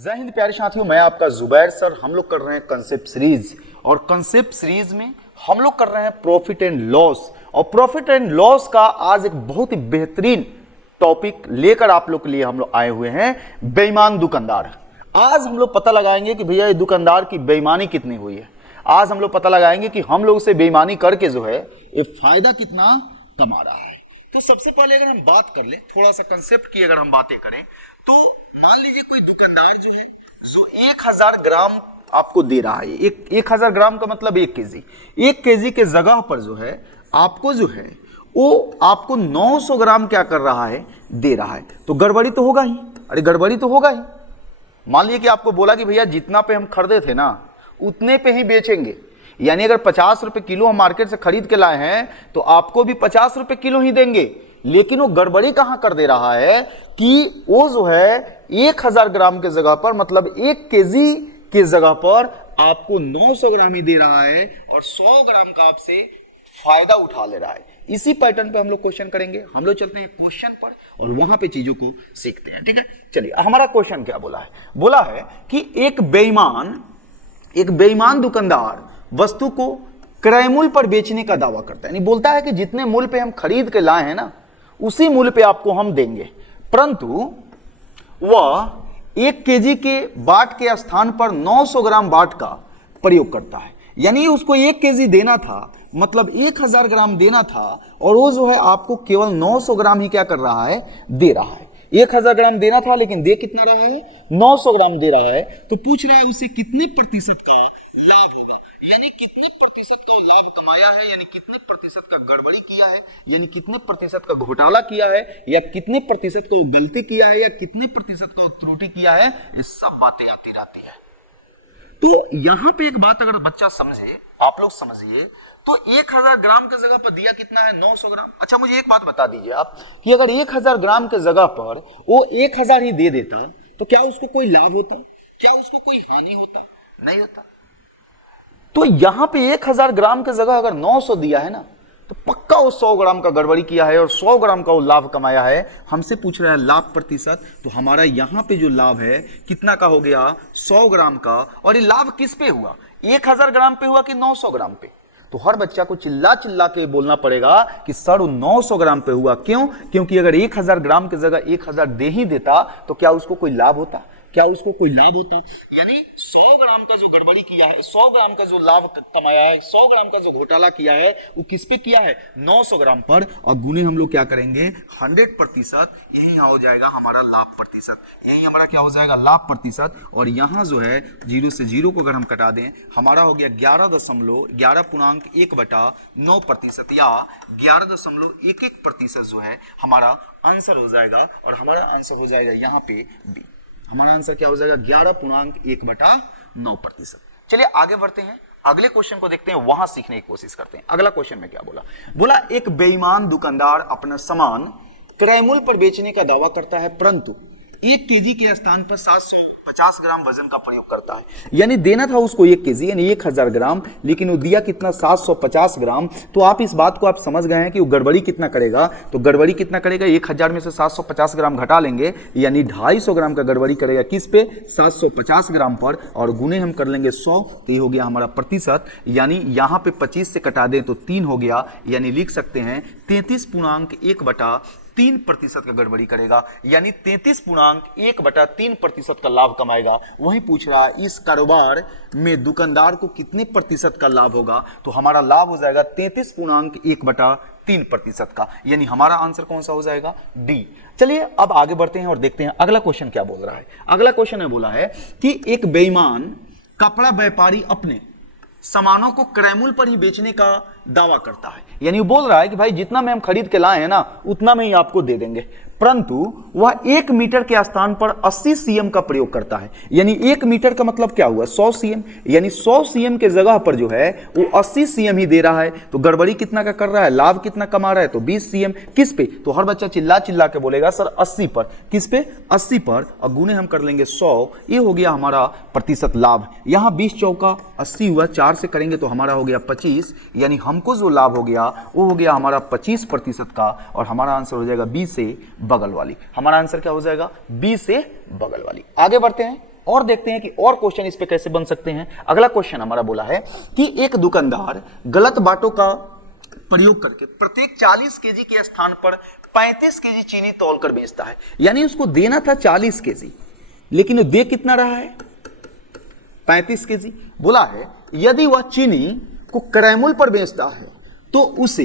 जय हिंद प्यारे साथियों, मैं आपका जुबैर सर। हम लोग कर रहे हैं कंसेप्ट सीरीज और कंसेप्ट सीरीज में हम लोग कर रहे हैं प्रॉफिट एंड लॉस। और प्रॉफिट एंड लॉस का आज एक बहुत ही बेहतरीन टॉपिक लेकर आप लोग के लिए हम लोग आए हुए हैं, बेईमान दुकानदार। आज हम लोग पता लगाएंगे कि भैया ये दुकानदार की बेईमानी कितनी हुई है। आज हम लोग पता लगाएंगे कि हम लोग से बेईमानी करके जो है ये फायदा कितना कमा रहा है। तो सबसे पहले अगर हम बात कर ले, थोड़ा सा कंसेप्ट की अगर हम बातें करें तो मान लीजिए कोई दुकानदार जो है जो 1000 ग्राम आपको दे रहा है। 1000 ग्राम का मतलब 1 केजी। 1 केजी के जगह पर जो है आपको जो है वो आपको 900 ग्राम क्या कर रहा है, दे रहा है। तो गड़बड़ी तो होगा ही। अरे गड़बड़ी तो होगा ही। मान लीजिए कि आपको बोला कि भैया जितना पे हम खरीदे थे ना उतने पे ही बेचेंगे, यानी अगर 50 रुपए किलो हम मार्केट से खरीद के लाए हैं तो आपको भी 50 रुपए किलो ही देंगे। लेकिन वो गड़बड़ी कहां कर दे रहा है कि वो जो है 1000 ग्राम के जगह पर मतलब 1 केजी के जगह पर आपको 900 ग्राम ही दे रहा है और 100 ग्राम का आपसे फायदा उठा ले रहा है। इसी पैटर्न पे हम लोग क्वेश्चन करेंगे। हम लोग चलते हैं क्वेश्चन पर और वहां पे चीजों को सीखते हैं। ठीक है, चलिए हमारा क्वेश्चन क्या बोला है। बोला है कि एक बेईमान दुकानदार वस्तु को क्रय मूल्य पर बेचने का दावा करता है। यानी बोलता है कि जितने मूल्य पे हम खरीद के लाए हैं ना उसी मूल्य पे आपको हम देंगे, परंतु वह 1 केजी के बाट के स्थान पर 900 ग्राम बाट का प्रयोग करता है। यानी उसको 1 केजी देना था, मतलब 1000 ग्राम देना था और वो जो है आपको केवल 900 ग्राम ही क्या कर रहा है, दे रहा है। 1000 ग्राम देना था लेकिन दे कितना रहा है, 900 ग्राम दे रहा है। तो पूछ रहा है उसे कितने प्रतिशत का लाभ होगा, यानी कितने प्रतिशत का लाभ कमाया है, यानी कितने प्रतिशत का गड़बड़ी किया है, यानी कितने प्रतिशत का घोटाला किया है, या कितने प्रतिशत का गलती किया है, या कितने प्रतिशत का त्रुटि किया है। ये सब बातें आती रहती है। तो यहां पे एक बात अगर बच्चा समझे, आप लोग समझिए, तो 1000 ग्राम के जगह पर दिया कितना है, 900 ग्राम। अच्छा मुझे एक बात बता दीजिए आप कि अगर 1000 ग्राम के जगह पर वो 1000 ही दे देता तो क्या उसको कोई लाभ होता, क्या उसको कोई हानि होता? नहीं होता। तो यहां पे 1000 ग्राम के जगह अगर 900 दिया है ना तो पक्का वो 100 ग्राम का गड़बड़ी किया है और 100 ग्राम का वो लाभ कमाया है। हमसे पूछ रहा है लाभ प्रतिशत, तो हमारा यहां पे जो लाभ है कितना का हो गया, 100 ग्राम का। और ये लाभ किस पे हुआ, 1000 ग्राम पे हुआ कि 900 ग्राम पे? तो हर बच्चा को चिल्ला चिल्ला के बोलना पड़ेगा कि सर 900 ग्राम पे हुआ। क्यों? क्योंकि अगर 1000 ग्राम की जगह 1000 दे ही देता तो क्या उसको कोई लाभ होता, क्या उसको कोई लाभ होता? यानी 100 ग्राम का जो गड़बड़ी किया है, 100 ग्राम का जो लाभ कमाया है, 100 ग्राम का जो घोटाला किया है वो किस पे किया है, 900 ग्राम पर। और गुने हम लोग क्या करेंगे, 100%, यही हो जाएगा हमारा लाभ प्रतिशत। यही हमारा क्या हो जाएगा, लाभ प्रतिशत। और यहाँ जो है 0 से 0 को अगर हम कटा दें, हमारा हो गया 11.9% या 11.11% जो है हमारा आंसर हो जाएगा। और हमारा आंसर हो जाएगा यहाँ पे बी। हमारा आंसर क्या हो जाएगा, 11.1/9%। चलिए आगे बढ़ते हैं, अगले क्वेश्चन को देखते हैं, वहां सीखने की कोशिश करते हैं। अगला क्वेश्चन में क्या बोला, बोला एक बेईमान दुकानदार अपना सामान क्रय मूल्य पर बेचने का दावा करता है, परंतु 1 केजी के स्थान पर 750 ग्राम वजन का प्रयोग करता है। यानी देना था उसको 1 केजी यानी 1000 ग्राम, लेकिन वो दिया कितना, 750 ग्राम। तो आप इस बात को आप समझ गए हैं कि वो गड़बड़ी कितना करेगा। तो गड़बड़ी कितना करेगा, 1000 में से 750 ग्राम घटा लेंगे, यानी 250 ग्राम का गड़बड़ी करेगा। किस पे, 750 ग्राम पर। और गुने हम कर लेंगे 100, तो ये हो गया हमारा प्रतिशत। यानी यहाँ पे 25 से कटा दें तो 3 हो गया, यानी लिख सकते हैं 33.1/3% का गड़बड़ी करेगा, यानी 33.1/3% का लाभ कमाएगा। वही पूछ रहा है इस कारोबार में दुकानदार को कितने प्रतिशत का लाभ होगा। तो हमारा लाभ हो जाएगा 33.1/3% का, यानी हमारा आंसर कौन सा हो जाएगा, डी। चलिए अब आगे बढ़ते हैं और देखते हैं अगला क्वेश्चन क्या बोल रहा है। अगला क्वेश्चन में बोला है कि एक बेईमान कपड़ा व्यापारी अपने सामानों को क्रय मूल्य पर ही बेचने का दावा करता है। यानी वो बोल रहा है कि भाई जितना में हम खरीद के लाए हैं ना उतना में ही आपको दे देंगे, परंतु वह 1 मीटर के स्थान पर 80 सीएम का प्रयोग करता है। यानी 1 मीटर का मतलब क्या हुआ, 100 सीएम। यानी 100 सीएम के जगह पर जो है वो 80 सीएम ही दे रहा है। तो गड़बड़ी कितना का कर रहा है, लाभ कितना कमा रहा है, तो 20 सीएम। किस पे, तो हर बच्चा चिल्ला चिल्ला के बोलेगा सर 80 पर। किस पे, 80 पर। और गुने हम कर लेंगे 100, ये हो गया हमारा प्रतिशत लाभ। यहाँ 20 चौका 80 हुआ, 4 से करेंगे तो हमारा हो गया 25, यानी हमको जो लाभ हो गया वो हो गया हमारा 25% का। और हमारा आंसर हो जाएगा बी से बगल वाली। हमारा आंसर क्या हो जाएगा, बी से बगल वाली। आगे बढ़ते हैं, और देखते हैं कि और क्वेश्चन इस पे कैसे बन सकते हैं। अगला क्वेश्चन हमारा बोला है कि एक दुकानदार गलत बाटों का प्रयोग करके प्रत्येक 40 केजी के स्थान पर 35 केजी चीनी तौलकर बेचता है। यानी उसको देना था 40 केजी, लेकिन वो दे कितना रहा है? 35 केजी। बोला है यदि वह चीनी को क्रय पर बेचता है तो उसे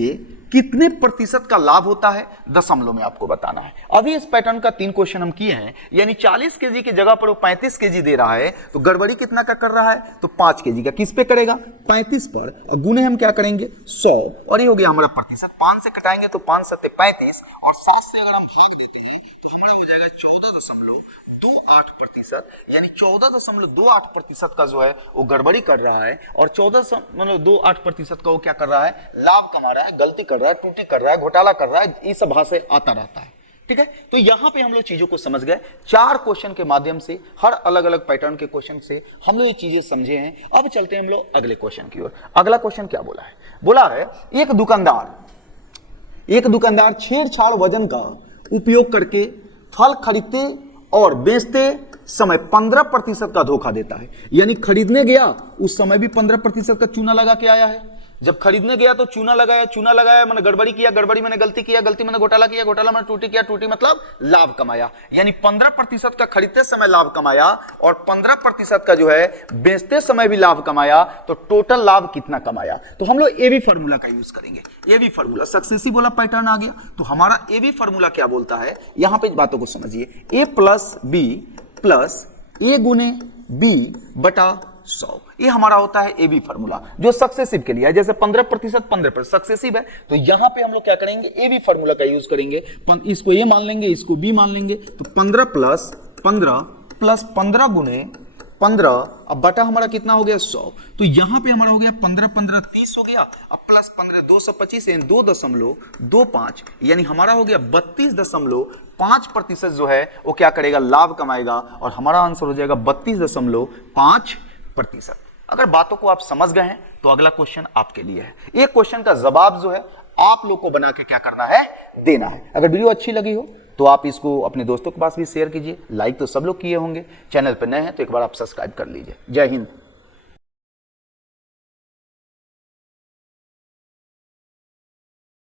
कितने प्रतिशत का लाभ होता है, दशमलव में आपको बताना है। अभी इस पैटर्न का 3 क्वेश्चन हम किए हैं, यानी 40 केजी की जगह पर वो 35 केजी दे रहा है, तो गड़बड़ी कितना का कर रहा है? तो 5 केजी का। किस पे करेगा? 35 पर। गुने हम क्या करेंगे? 100, और ये हो गया हमारा प्रतिशत। 5 से कटाएंगे तो 5 7 35, और 7 से अगर हम भाग देते हैं तो हमारा हो जाएगा 14.28%, यानी 14.28% का जो है वो गड़बड़ी कर रहा है, और 14.28% का वो क्या कर रहा है? लाभ कमा रहा है, गलती कर रहा है, त्रुटि कर रहा है, घोटाला कर रहा है। ये सब भाषा आता रहता है, ठीक है। तो यहां पे हम लोग चीजों को समझ गए। 4 क्वेश्चन के माध्यम से, हर अलग अलग पैटर्न के क्वेश्चन से हम लोग ये चीजें समझे हैं। अब चलते हैं हम लोग अगले क्वेश्चन की ओर। अगला क्वेश्चन क्या बोला है? बोला है एक दुकानदार छेड़छाड़ वजन का उपयोग करके फल खरीदते और बेचते समय 15% का धोखा देता है। यानी खरीदने गया उस समय भी 15% का चूना लगा के आया है। जब खरीदने गया तो चूना लगाया मैंने गड़बड़ी किया, गड़बड़ी मैंने गलती किया, गलती मैंने घोटाला किया, घोटाला मैंने त्रुटि किया, त्रुटि मतलब लाभ कमाया। यानी 15% का खरीदते समय लाभ कमाया और 15% का जो है बेचते समय भी लाभ कमाया, तो टोटल लाभ कितना कमाया? तो हम लोग एबी फार्मूला का यूज करेंगे। एबी फार्मूला सक्सेसिव वाला पैटर्न आ गया, तो हमारा एबी फार्मूला क्या बोलता है? यहां पर बातों को समझिए। ए प्लस बी प्लस ए गुने बी बटा 100, ये हमारा होता है एबी फार्मूला, जो सक्सेसिव के लिए है। जैसे 15% 15% सक्सेसिव है, तो यहां पे हम लोग क्या करेंगे? एबी फार्मूला का यूज करेंगे। इसको ए मान लेंगे, इसको बी मान लेंगे, तो 15 प्लस 15 गुने 15, अब बटा हमारा कितना हो गया? 100। तो यहां पे हमारा हो गया 15 15 30 हो गया, अब प्लस 15 225 यानी 2.25, यानी हमारा हो गया 32.5% जो है वो क्या करेगा? लाभ कमाएगा, और हमारा आंसर हो जाएगा 32.5%। अगर बातों को आप समझ गए हैं तो अगला क्वेश्चन आपके लिए है। एक क्वेश्चन का जवाब जो है आप लोग को बना के क्या करना है? देना है। अगर वीडियो अच्छी लगी हो तो आप इसको अपने दोस्तों के पास भी शेयर कीजिए। लाइक तो सब लोग किए होंगे, चैनल पर नए हैं तो एक बार आप सब्सक्राइब कर लीजिए। जय हिंद।